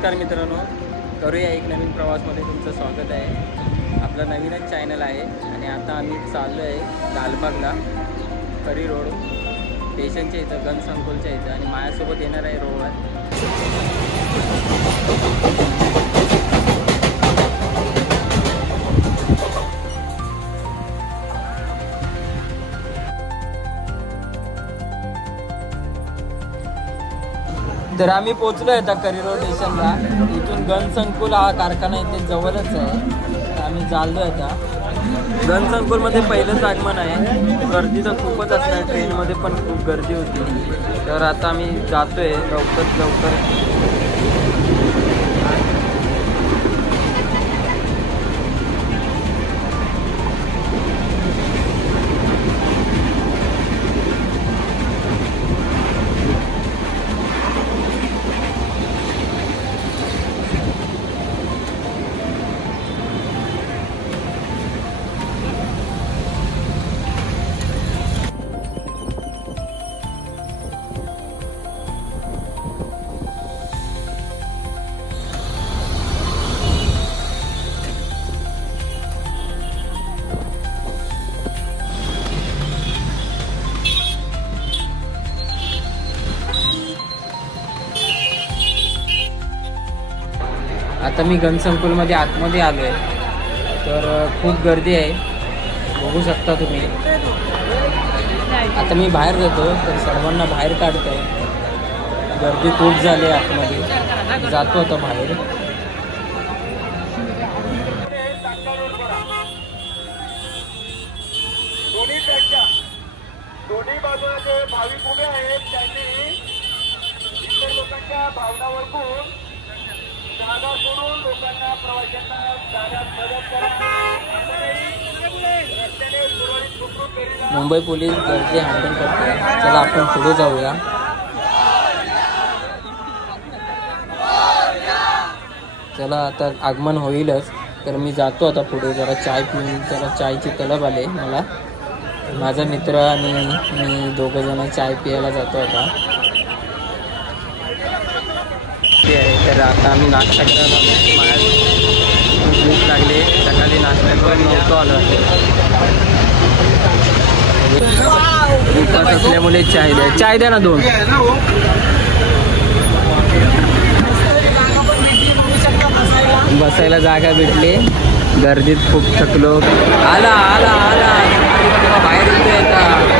नमस्कार मित्रांनो, करूया एक नवीन प्रवासमध्ये तुमचं स्वागत आहे. आपलं नवीनच चॅनल आहे आणि आता आम्ही चाललो आहे लालबागला, खरी रोड स्टेशनच्या इथं, गनसंकुलच्या इथं, आणि माझ्यासोबत येणार आहे रोहन. तर आम्ही पोचलो आहे आता करी रोड स्टेशनला. इथून गनसंकुल हा कारखाना इथे जवळच आहे. आम्ही चाललो आहे आता. गनसंकुलमध्ये पहिलंच आगमन आहे. गर्दी तर खूपच असणार, ट्रेनमध्ये पण खूप गर्दी होती. तर आता आम्ही जातोय लवकर. आता मी गनसंकुलमध्ये आतमध्ये आलो आहे. तर खूप गर्दी आहे, बघू शकता तुम्ही. आता मी बाहेर जातो, तर सर्वांना बाहेर काढतो आहे. गर्दी खूप झाली आहे आतमध्ये. जातो आता बाहेर. दोन्ही बाजूला जे भाविक उभे आहेत त्यांनी इतर लोकांच्या भावना ओळखून जागा सोडून लोकांना, प्रवाशांना जागा मदत करा. मुंबई पोलीस गर्दी हँडल करते. चला आपण पुढे जाऊया. चला आता आगमन होईलच, तर मी जातो आता पुढे. जरा चाय पिऊन, जरा चायची तलब आले मला. माझा मित्र आणि मी दोघं जण चाय प्यायला जातो आता. तर आता आम्ही नाश्ता करायला आलो. मला भूक लागली, सकाळी नाश्ता करून नव्हतो आलो. उपास असल्यामुळे चाय द्या ना 2. बसायला जागा भेटली. गर्दीत खूप थकलो. आला बाहेर येतोय आता.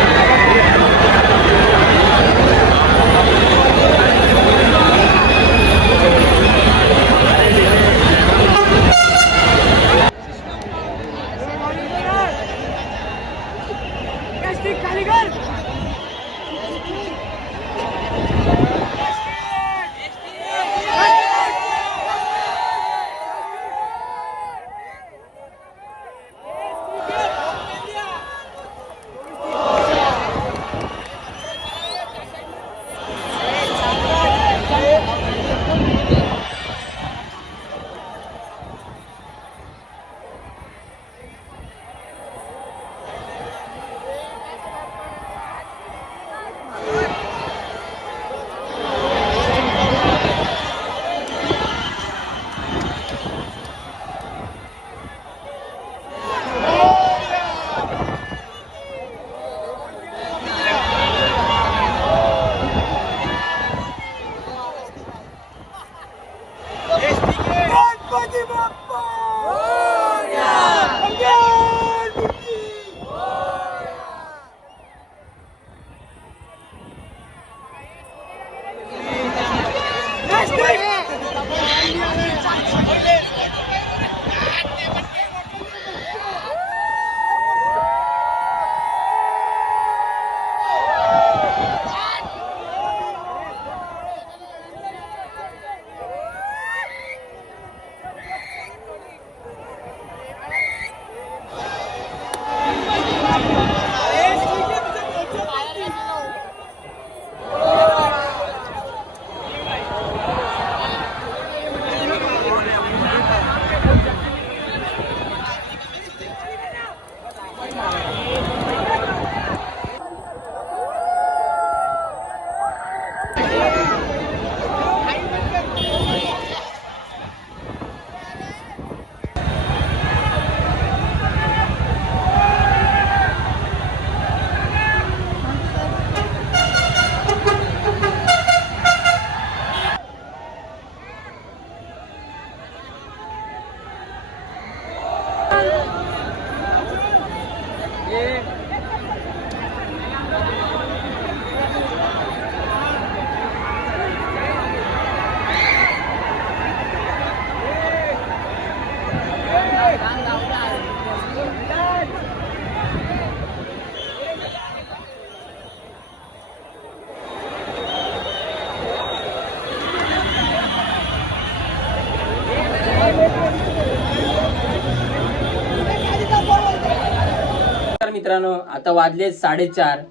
मित्रांनो, आता वाजले 4:30.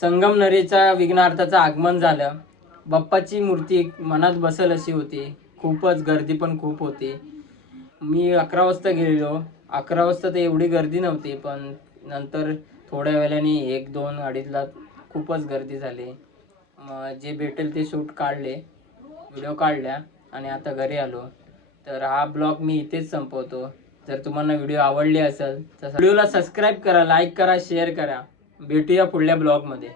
संगमनेरीचा विघ्नार्थाचं आगमन झालं. बाप्पाची मूर्ती मनात बसेल अशी होती. खूपच गर्दी पण खूप होती. मी 11 वाजता गेलेलो. 11 वाजता तर एवढी गर्दी नव्हती, पण नंतर थोड्या वेळाने 1, 2, 2:30ला खूपच गर्दी झाली. मग जे भेटेल ते शूट काढले, व्हिडिओ काढल्या आणि आता घरी आलो. तर हा ब्लॉग मी इथेच संपवतो. जर तुम्हाला व्हिडिओ आवडली असेल तर व्हिडिओला सबस्क्राईब करा, लाईक करा, शेअर करा. भेटूया पुढल्या ब्लॉगमध्ये.